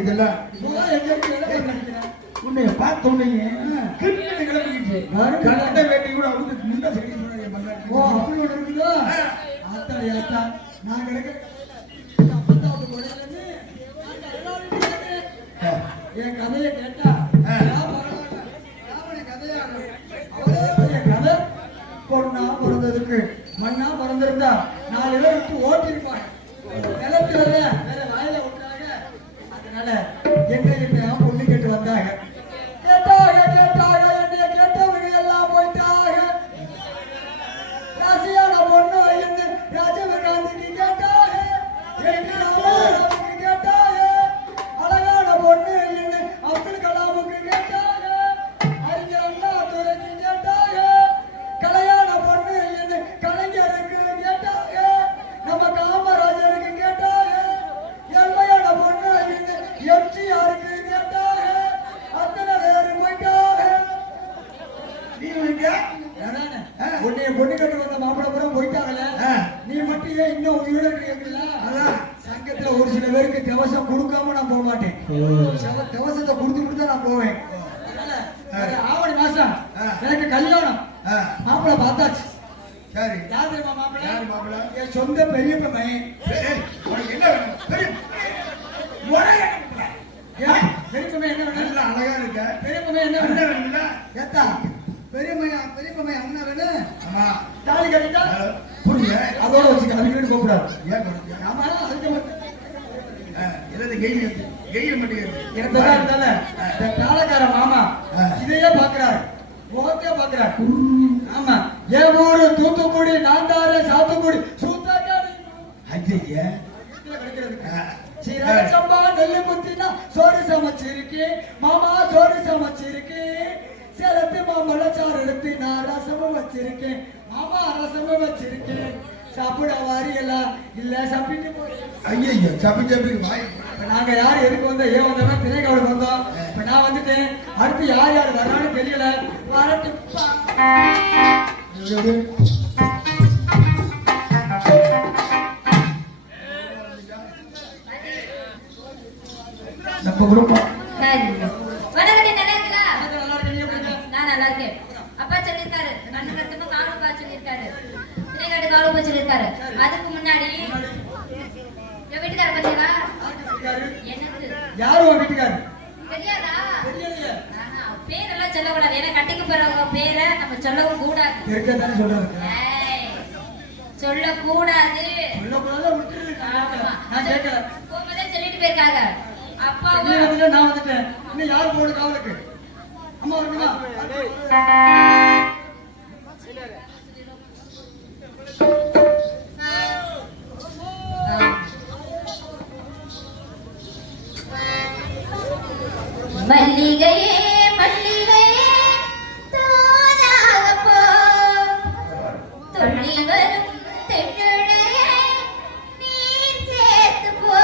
இதெல்லாம் உன்னை பார்த்த உடனே கிளம்பிடுச்சு. கலந்த வேட்டி கூட அவருக்கு முன்ன சரி சொன்னாங்க. ஓ அப்படி ஒன்று இருக்குதோ? ஆத்தாடி ஆத்தா நான் கிடக்க என் கதையை கேட்டா கதை பொண்ணா பிறந்ததுக்கு மண்ணா பிறந்திருந்தா 4 பேர் விட்டு ஓட்டிருப்பாங்க. நிலத்துல வேற வாயில விட்டாங்க. அதனால என்ன பொண்ணு கேட்டு வந்தாங்க. கேட்டாங்க என்னைய கேட்டவங்க எல்லாம் போயிட்டாங்க. ராசியான பொண்ணு என்ன ராஜீவ்காந்திக்கு கேட்டாங்க. கேட்டாங்க அழகான பொண்ணு என்ன அப்துல் கலாமுக்கு கேட்டாங்க. அறிஞர் அண்ணா துரைக்கு கேட்டாங்க. கலையான பொண்ணு என்ன கலைஞருக்கு கேட்டாங்க. நம்ம காமராஜருக்கு கேட்டாங்க. ஏழ்மையான பொண்ணு என்ன எம்ஜிஆருக்கு கேட்டாங்க. அத்தனை பேரு போயிட்டாங்க. உன்னைய பொண்ணு கட்டு வந்த மாப்பிள புறம் போயிட்டாங்கல்ல. நீ மட்டும் ஏன் இன்னும் உயிரோட இருக்கீங்களா? அதான் சங்கத்துல ஒரு சில பேருக்கு கவசம் கொடுக்காம நான் போக மாட்டேன். கவசத்தை கொடுத்து நான் போவேன். ஆவணி மாசம் எனக்கு கல்யாணம். மாப்பிள பார்த்தாச்சு. சரி யார் தெரியுமா மாப்பிள? யார் மாப்பிள? என் சொந்த பெரியப்ப பையன். என்ன பெரியப்பமே என்ன வேணும்? அழகா இருக்க பெரியப்பமே என்ன வேணும்ல? ஏத்தா பெரியப்பமே அண்ணா வேணும். ஆமா தாலி கட்டிட்டா புரியுங்க. அதோட வச்சுக்க அதுக்கு கூப்பிடாது. ஏன் ஆமா அதுக்கு எல்லாரும் கெயில் இருந்தால இந்த காலக்கார மாமா இதையே பாக்குறாரு. முகத்தையே பாக்குறாரு. ஆமா என் ஊரு தூத்துக்குடி நாந்தாறு சாத்துக்குடி சூத்தாக்காடு. ஐயா சம்பா நெல்லு குத்தினா சோறு சமைச்சிருக்கு மாமா. சோறு சமைச்சிருக்கு சேலத்து மாம்பழச்சாறு எடுத்து நான் ரசமும் வச்சிருக்கேன் மாமா. ரசமும் வச்சிருக்கேன். சாப்பிட வாரியலா இல்ல சாப்பிட்டு ஐயோ சாப்பி வாய். நாங்க யார் எதுக்கு வந்தோம் ஏன் வந்தோம்னா திரைக்காவலுக்கு வந்தோம். இப்ப நான் வந்துட்டேன். அடுத்து யார் வர்றான்னு தெரியல. வரட்டு நம்ம குடும்பம் நல்லா இருக்கேன். அப்பா சொல்லிருக்காரு கண்ணு கட்டணும் காணுப்பா சொல்லிருக்காரு. திரைக்காடு காணுப்பா சொல்லிருக்காரு. அதுக்கு முன்னாடி என் வீட்டுக்கார பாத்தீங்களா? எனக்கு யாரும் உன் வீட்டுக்காரு தெரியாதா? பேரெல்லாம் சொல்லக்கூடாது. ஏன்னா கட்டிக்கு போறவங்க பேரை நம்ம சொல்லவும் கூடாது. இருக்கதானே சொல்றாரு. சொல்லக்கூடாது. போகும்போதே சொல்லிட்டு போயிருக்காங்க. அப்பாவும் நான் வந்துட்டேன். இன்னும் யாரும் போடு காவலுக்கு. அம்மா வருமா? மல்லிகையே மல்லிகையே தானாக போ துள்ளி வரும் தென்றலையே நீர் சேர்த்து போ.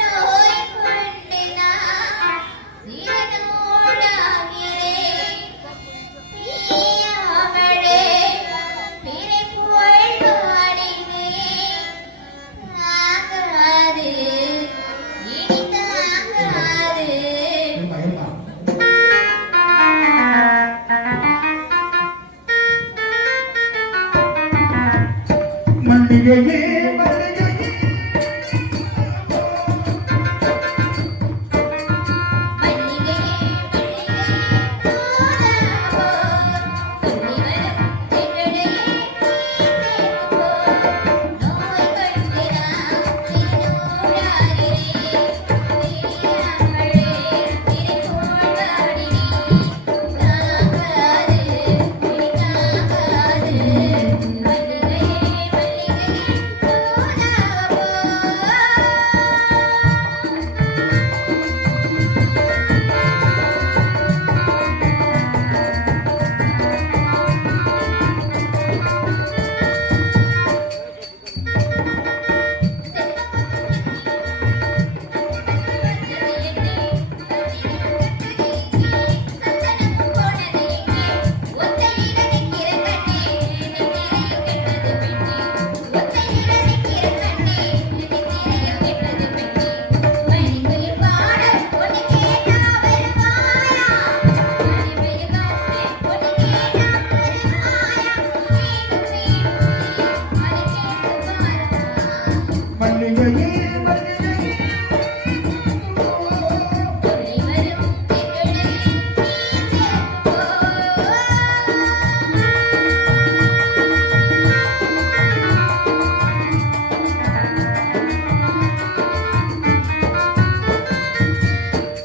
நோய் கொண்டு நான் சிறனோடாகிறேன். தீயாமலே பிறை போல் வாடினேன். தாங்காது இனி தாங்காது. மல்லிகையே மல்லிகையே மல்லிகையே மல்லிகையே துளி வரும் தென்றலே நீ சேர்ந்து போ.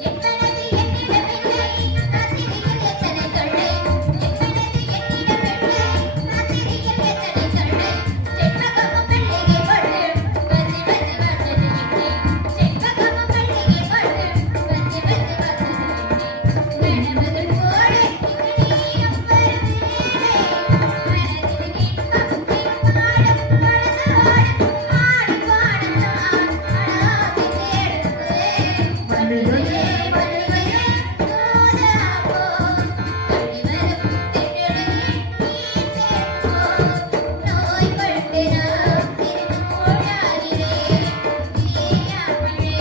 என் மனது என்னிடமில்லை, ராத்திரியில் எத்தனை தொல்லை. என் மனது என்னிடமில்லை, ராத்திரியில் எத்தனை தொல்லை. செண்பகமும் மல்லிகை மொட்டு, வந்து வந்து வந்தது என்னை. செண்பகமும் மல்லிகை மொட்டு, வந்து வந்து வந்தது என்னை. கனவுகள் போல இனியும் வருது வேளை. மனதில் இன்பம் இன்பாடும் மனதோடும் ஆடி பாடத்தான் அழாது தேடுது. மல்லிகையே மல்லிகையே தூதாப்போ. துளி வரும் தென்றலே நீ சேர்ந்து போ. நோய்பட்டு நான் சிறு மூழ்காகிறேன். நீயாமலே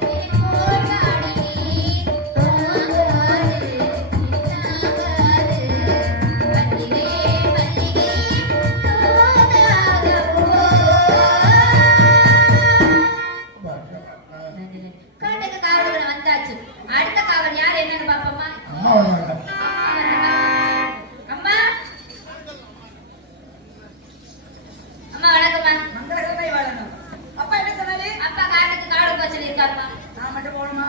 சிறு மூழ்காடி நீ தூங்காது இல்லாகாது. மல்லிகையே மல்லிகையே தூதாகப்போ. காட்டுக்கு காவலர்கள் வந்தாச்சு. அடுத்த காவல் யார் என்னன்னு பாப்போமா? அம்மா அம்மா வணக்கம்மா. மங்களகரமாய் வாழணும். அப்பா என்ன சொன்னாரு? அப்பா காட்டுக்கு காடு போக சொல்லியிருக்காருமா. நான் மட்டும் போகணுமா?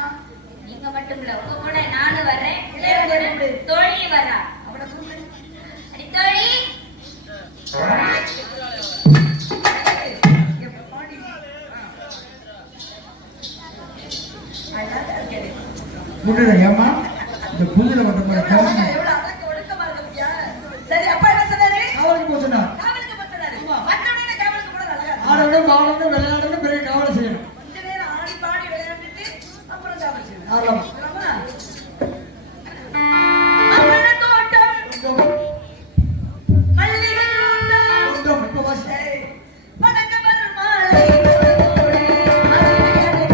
நீங்க மட்டும் இல்ல, உங்க கூட நானும் வர்றேன். இதே கூட தோழி வரா. அவளை கூப்பிடு. அடி தோழி. எப்ப பாடி? அதனால இருக்கேன். முன்னிலை ஏமா இந்த புல்லுல மட்டும் கிளம்பி எவ்வளவு அடக்க ஒடுக்கமா இருக்கு பாத்தியா? சரி, அப்பா என்ன சொன்னாரு? காவலுக்கு போக சொன்னார். காவலுக்கு போக சொன்னாரு. வந்தோடனே காவலுக்கு போனா நல்லா இருக்கும். ஆடணும் பாடணும் விளையாடணும் பிறகு காவலை செய்யணும். கொஞ்ச நேரம் ஆடி பாடி விளையாண்டுட்டு அப்புறம் காவல் செய்யணும். ஆரம்பம். ஆமா. அவள தோட்டம் மல்லிகை தோட்டம். கொஞ்சம் இப்ப வாசி. ஏய், வணக்க வரும் மாலை பொழுதோடு அதிரேறும்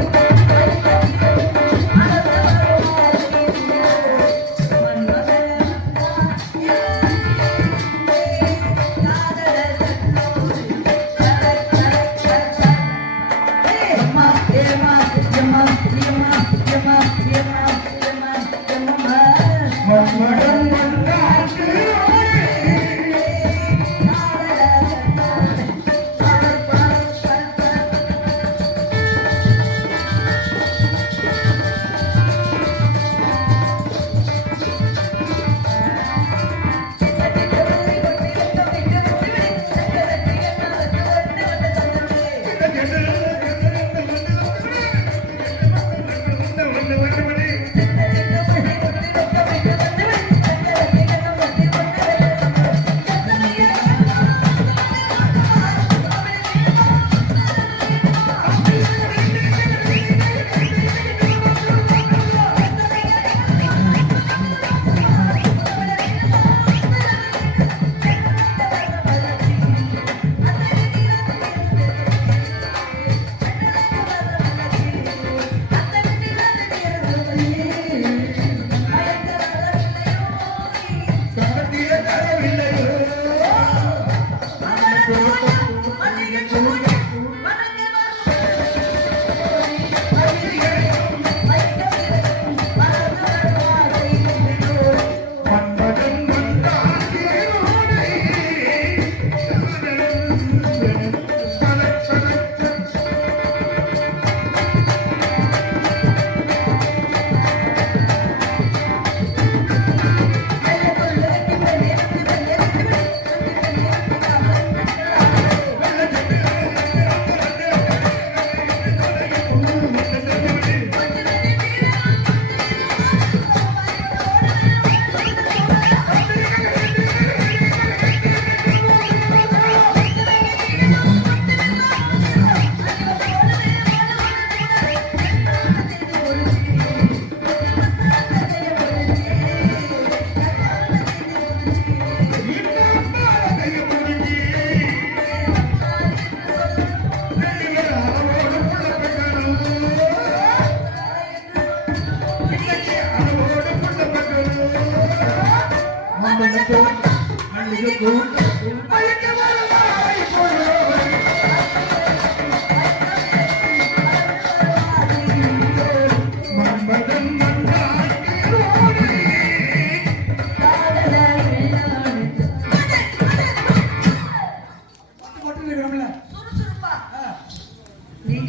மன்மடன் வந்தாச்சு மல்லிகை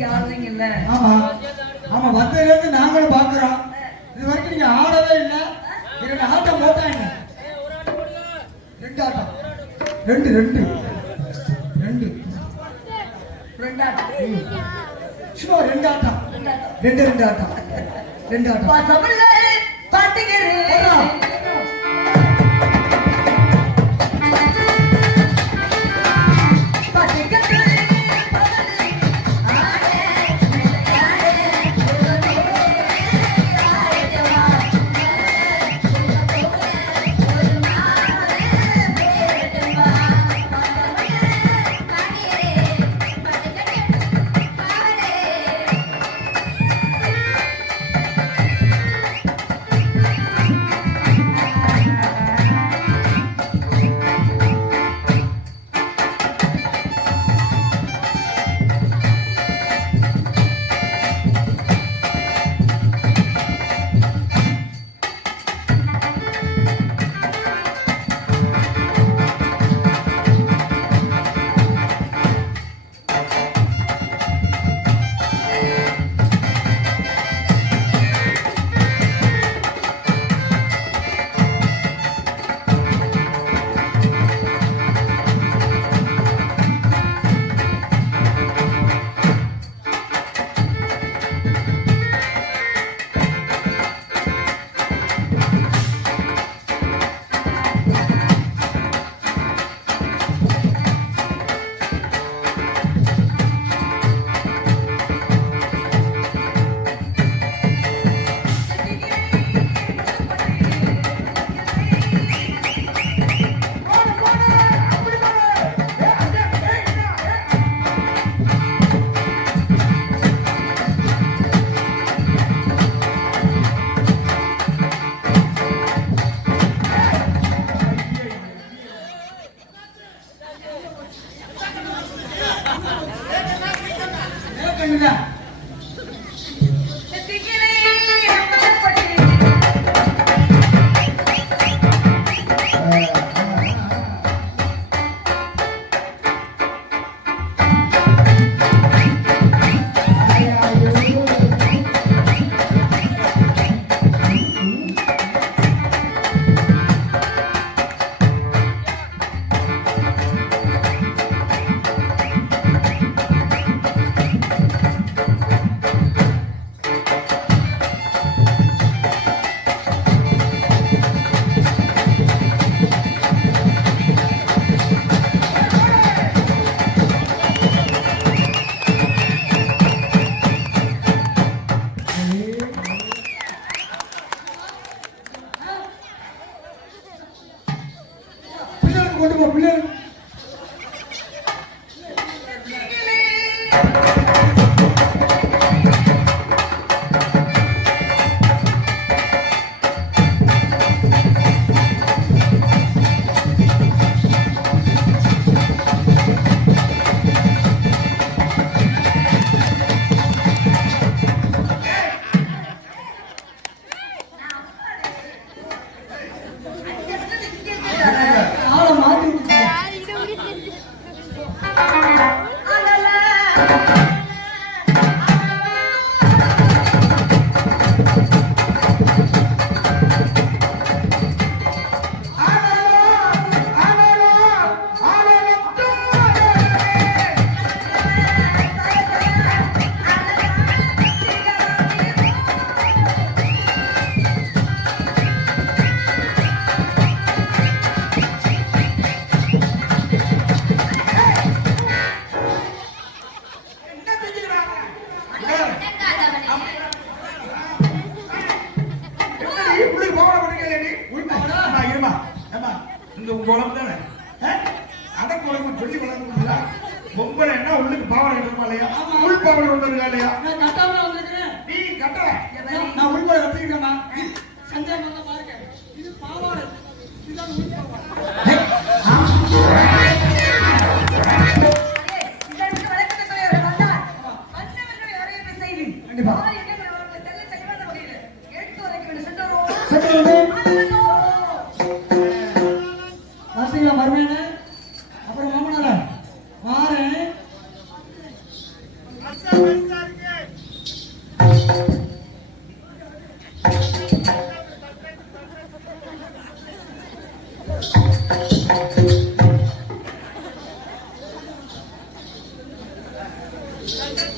போட்டிக்கு ஆடுறீங்கல்ல. ஆமா ஆமா, வந்ததுல இருந்து நாங்களும் பாக்குறோம். இது வரைக்கும் நீங்க ஆடவே இல்லை. 2 ஆட்டம் போட்டாங்க. 2 ஆட்டம், 2 2 2 சும்மா 2 ஆட்டம், 2 ஆட்டம், 2 ஆட்டம். பசமல்ல பாட்டுகிறேன். கொண்டு போ பிள்ளைங்க. ஆளை மாத்தி விட்டுச்சு. பொம்பளை என்ன உள்ளுக்கு பாவனை இருக்குமா இல்லையா? உள் பாவனை ஒன்று இருக்கா இல்லையா? நான் கட்டாம வந்திருக்கிறேன். நீ கட்டல. நான் உள்பட கட்டிக்கிட்டேமா. சந்தேகம் வந்தா பாருங்க. இது பாவாடை. இதுதான் உள் பாவாடை. கண்டிப்பா. வாசிங்களா மருமையான அப்புறம் மாமனார மாறேன். சட்டம்